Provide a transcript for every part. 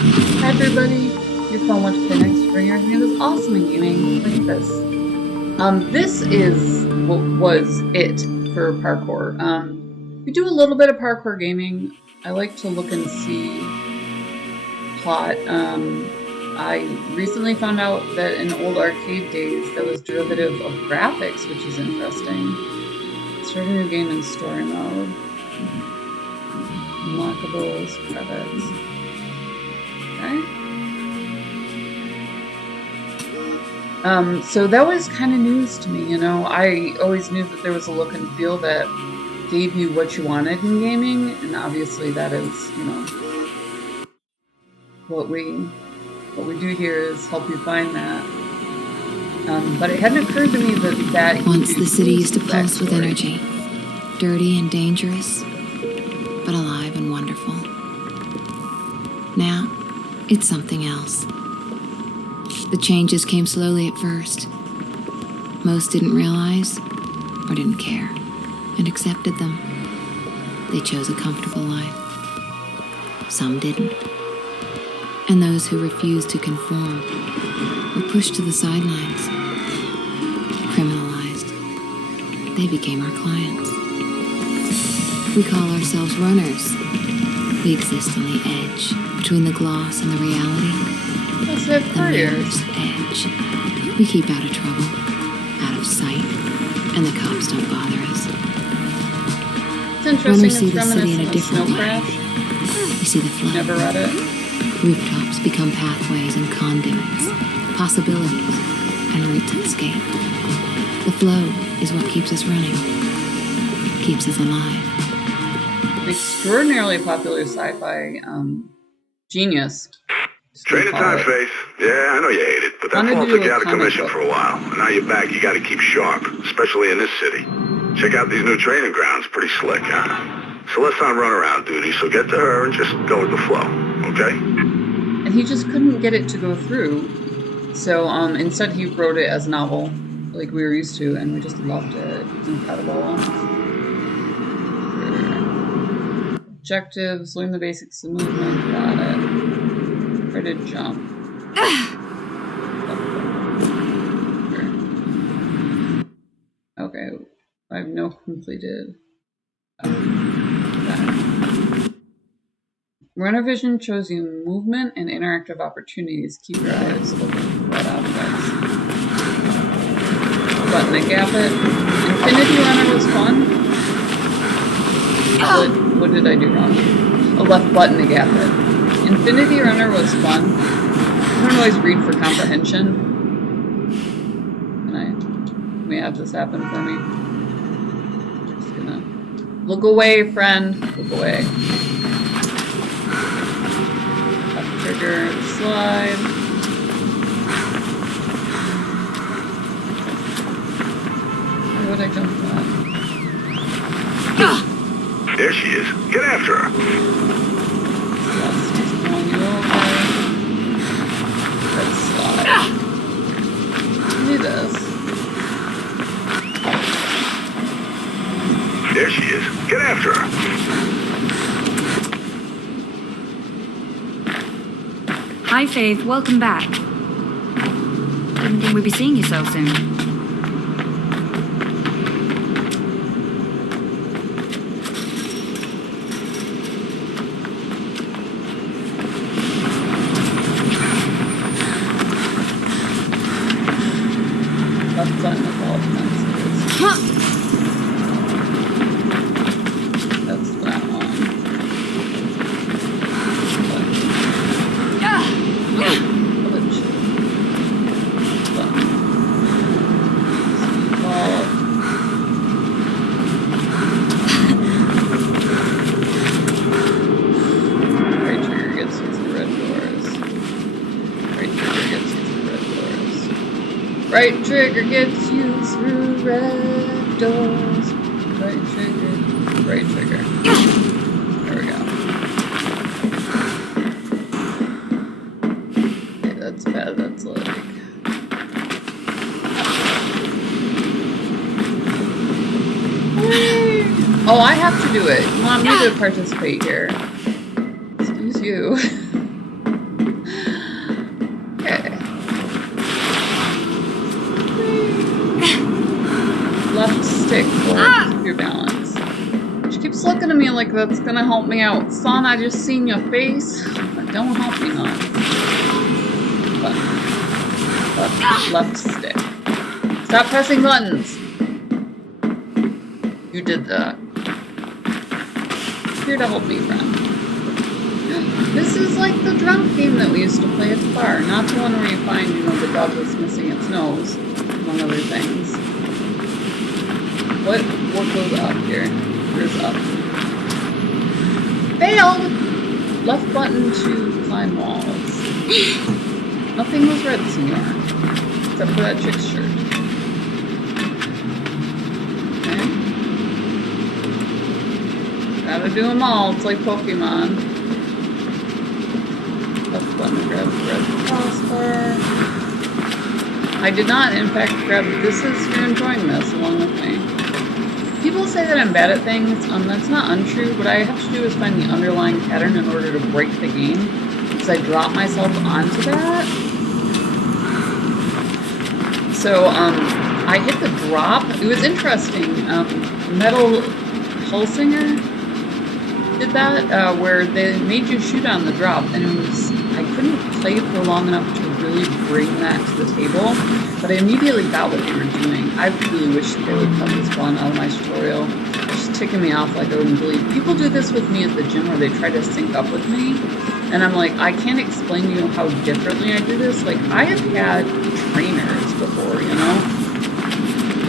Hi everybody, your phone wants to play next for your hand is awesome in gaming like this. This is what was it for parkour. We do a little bit of parkour gaming. I like to look and see plot. I recently found out that in old arcade days that was derivative of graphics, which is interesting. Start a new game in story mode. Unlockables, credits. Okay. So that was kind of news to me, you know. I always knew that there was a look and feel that gave you what you wanted in gaming, and obviously that is, you know, what we do here is help you find that. But it hadn't occurred to me that once the city used to pulse with energy, dirty and dangerous, but alive and wonderful. Now, it's something else. The changes came slowly at first. Most didn't realize or didn't care and accepted them. They chose a comfortable life. Some didn't. And those who refused to conform were pushed to the sidelines, criminalized. They became our clients. We call ourselves runners. We exist on the edge, between the gloss and the reality. The couriers. Edge. We keep out of trouble, out of sight, and the cops don't bother us. It's interesting. Runners see the city in a different way. We see the flow. Never read it. Rooftops become pathways and conduits, possibilities, and routes to escape. The flow is what keeps us running, keeps us alive. Extraordinarily popular sci-fi genius. Training time, Faith. Yeah, I know you hate it, but that fall took you out of commission for a while. And now you're back, you gotta keep sharp, especially in this city. Check out these new training grounds, pretty slick, huh? Celeste's on runaround duty, so get to her and just go with the flow, okay? And he just couldn't get it to go through. So instead he wrote it as a novel, like we were used to, and we just loved it. It's incredible. Objectives, learn the basics of movement, got it. Try to jump. Okay, I have no completed. Okay. Runner vision shows you movement and interactive opportunities. Keep your eyes open for red objects. Button to gap it. Infinity Runner was fun. What did I do wrong? A left button to gap it. Infinity Runner was fun. I don't always read for comprehension. Can we have this happen for me? I'm just gonna look away, friend. Look away. Left trigger, slide. Why would I jump that? There she is. Get after her. Let's slide. Do this. There she is. Get after her. Hi, Faith. Welcome back. Didn't think we'd be seeing you so soon. That's that one. Right trigger gets you through red doors. Right trigger gets you through red doors. Right trigger gets you through red doors. Right trigger. Right trigger. There we go. Okay, that's bad. That's like. Oh, I have to do it. You want me to participate here. Excuse you. like that's gonna help me out. Son, I just seen your face. That don't help me none. Button. Left stick. Stop pressing buttons. You did that. Here to help me, friend. This is like the drunk game that we used to play at the bar. Not the one where you find, you know, the dog that's missing its nose, among other things. What goes up here? Here's up. Failed! Left button to climb walls. Nothing was red, senor. Except for that chick's shirt. Okay. Gotta do them all. It's like Pokemon. Left button to grab the red crossbar. I did not, in fact, grab this. You're enjoying this along with me. People say that I'm bad at things. That's not untrue. What I have to do is find the underlying pattern in order to break the game. Because I drop myself onto that. So, I hit the drop. It was interesting. Metal Pulsinger did that, where they made you shoot on the drop. And it was, I couldn't play for long enough to really bring that to the table. But I immediately got what they were doing. I really wish that they would cut this one out of my tutorial. It's just ticking me off like I wouldn't believe. People do this with me at the gym where they try to sync up with me. And I'm like, I can't explain to you how differently I do this. Like, I have had trainers before, you know?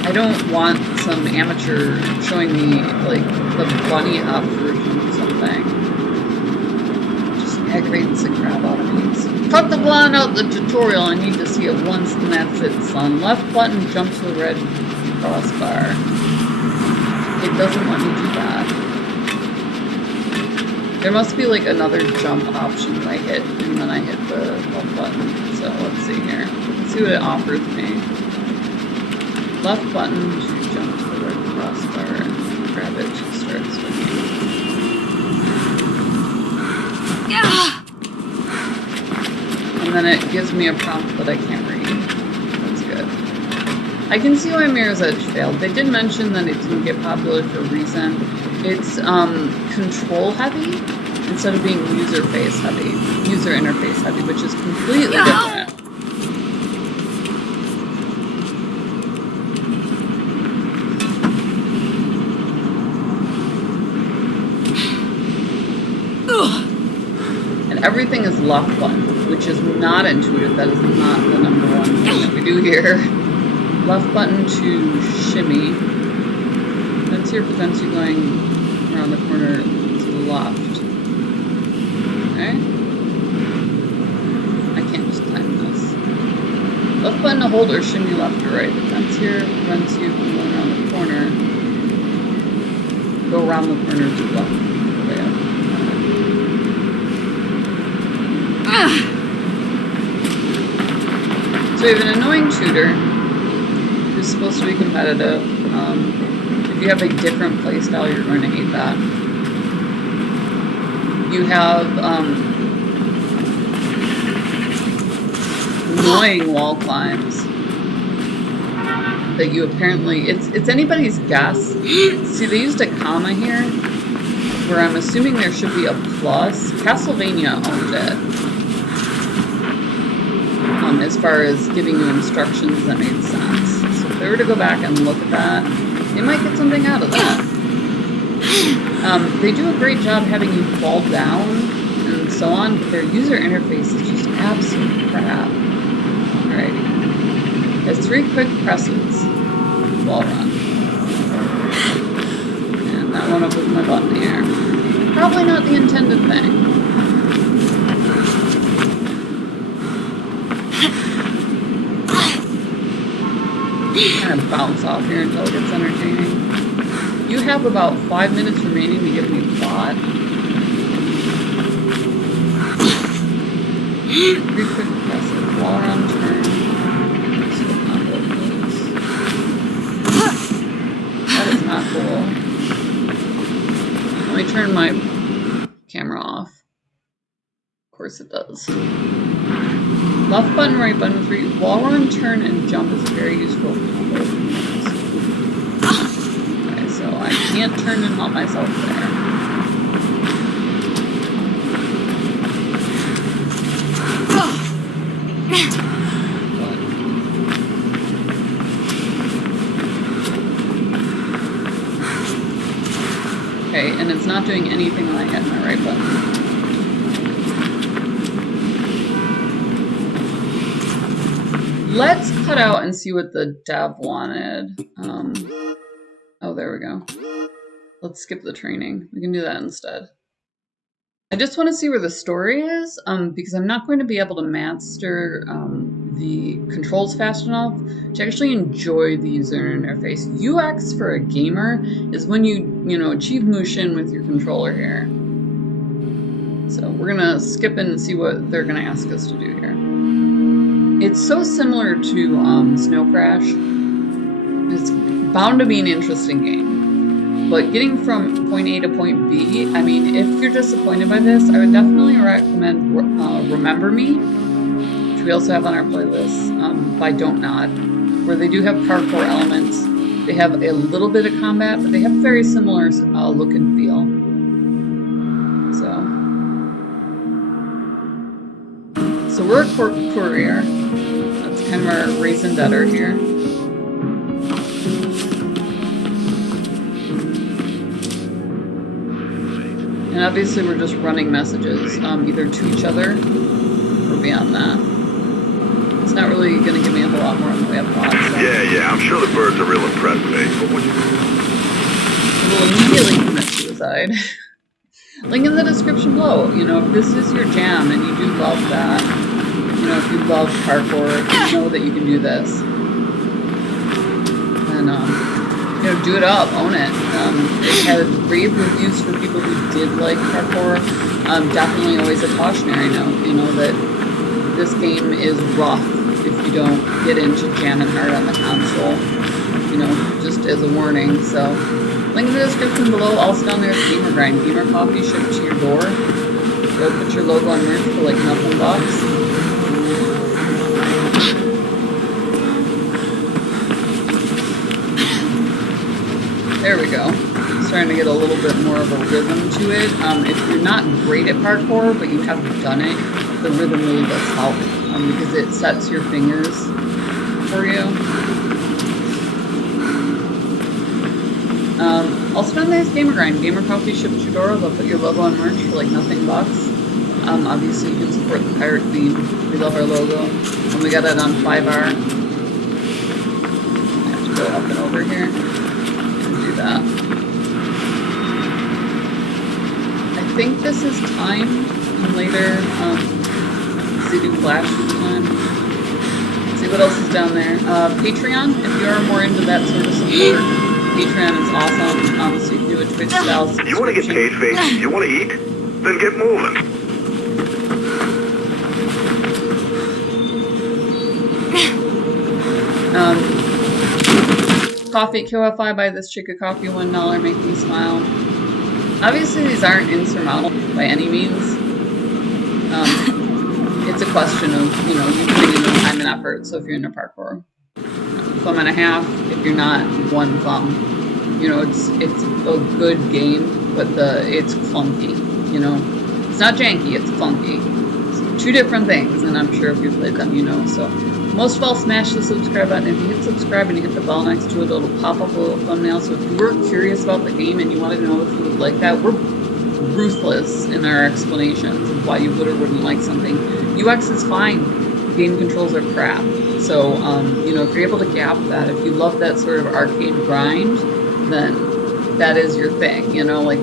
I don't want some amateur showing me, like, the bunny hop version of something. Just aggravates the crap out of me. Cut the blonde out the tutorial. I need to see it once and that's it, son. Left button, jump to the red crossbar. It doesn't let me do that. There must be like another jump option that I hit and then I hit the left button. So let's see here. Let's see what it offers me. Left button to jump to the red crossbar and grab it to start swinging. Yeah. And then it gives me a prompt that I can't read. That's good. I can see why Mirror's Edge failed. They did mention that it didn't get popular for a reason. It's control heavy instead of being user interface heavy, which is completely different. Everything is left button, which is not intuitive. That is not the number one thing that we do here. Left button to shimmy. That's here prevents you going around the corner to the left. Okay. I can't just climb this. Left button to hold or shimmy left or right. The fence here prevents you from going around the corner. Go around the corner to the left. Way up. So we have an annoying tutor who's supposed to be competitive. If you have a different playstyle, you're going to hate that. You have annoying wall climbs that you apparently... It's anybody's guess. See, they used a comma here, where I'm assuming there should be a plus. Castlevania owned it. As far as giving you instructions that made sense. So if they were to go back and look at that, they might get something out of that. They do a great job having you fall down and so on, but their user interface is just absolute crap. Alrighty. Has 3 quick presses. Wall run. And that one up with my butt in the air. Probably not the intended thing. Kind of bounce off here until it gets entertaining. You have about 5 minutes remaining to give me a plot. 3 quick presses, wall run, turn. That is not cool. Let me turn my camera off. Of course it does. Left button, right button, 3. Wall run, turn, and jump is very useful for combo movements. Okay, so I can't turn and help myself there. not doing anything when I hit my right button. Let's cut out and see what the dev wanted. Oh, there we go. Let's skip the training. We can do that instead. I just want to see where the story is, because I'm not going to be able to master the controls fast enough to actually enjoy the user interface. UX for a gamer is when you achieve motion with your controller here. So we're gonna skip in and see what they're gonna ask us to do here. It's so similar to Snow Crash. It's bound to be an interesting game. But getting from point A to point B, I mean, if you're disappointed by this, I would definitely recommend Remember Me, which we also have on our playlist, by Don't Nod, where they do have parkour elements. They have a little bit of combat, but they have very similar look and feel. So we're a courier. That's kind of our raison d'etre here. And obviously we're just running messages, either to each other or beyond that. It's not really going to give me a whole lot more in the way of thoughts. So. Yeah, I'm sure the birds are real impressed, mate. We'll immediately commit suicide. Link in the description below. If this is your jam and you do love that, if you love parkour, if you know that you can do this, then do it up, own it. It had rave reviews for people who did like parkour. Definitely always a cautionary note, that this game is rough if you don't get into jamming hard on the console, just as a warning. So, link in the description below. Also down there is Gamer Grind. Gamer Coffee shipped to your door. Go put your logo on merch for like nothing bucks. There we go. Starting to get a little bit more of a rhythm to it. If you're not great at parkour, but you have done it, the rhythm really does help, because it sets your fingers for you. Also down there is Gamer Grind. Gamer Coffee shipped to your door. They'll put your logo on merch for like nothing bucks. Obviously you can support the pirate theme. We love our logo. And we got it on 5R. I have to go up and over here. That. I think this is timed and later they do flash through the time. Let's see what else is down there. Patreon, if you are more into that sort of support, Patreon is awesome. So you can do a Twitch style subscription. You want to get paid, Faith? You want to eat? Then get moving. Coffee QFI, buy this chick a coffee, $1, make me smile. Obviously these aren't insurmountable by any means. It's a question of, you putting in the time and effort. So if you're into parkour, thumb and a half. If you're not, 1 thumb. It's a good game, but it's clunky, It's not janky, it's clunky. It's 2 different things, and I'm sure if you've played them, So most of all, smash the subscribe button. If you hit subscribe and you hit the bell next to it, it'll pop up a little thumbnail. So if you were curious about the game and you wanted to know if you would like that, we're ruthless in our explanations of why you would or wouldn't like something. UX is fine. Game controls are crap. So, if you're able to gap that, if you love that sort of arcade grind, then that is your thing.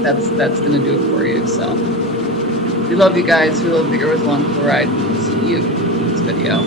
That's going to do it for you. So, we love you guys. We love that you're always along for the ride. See you in this video.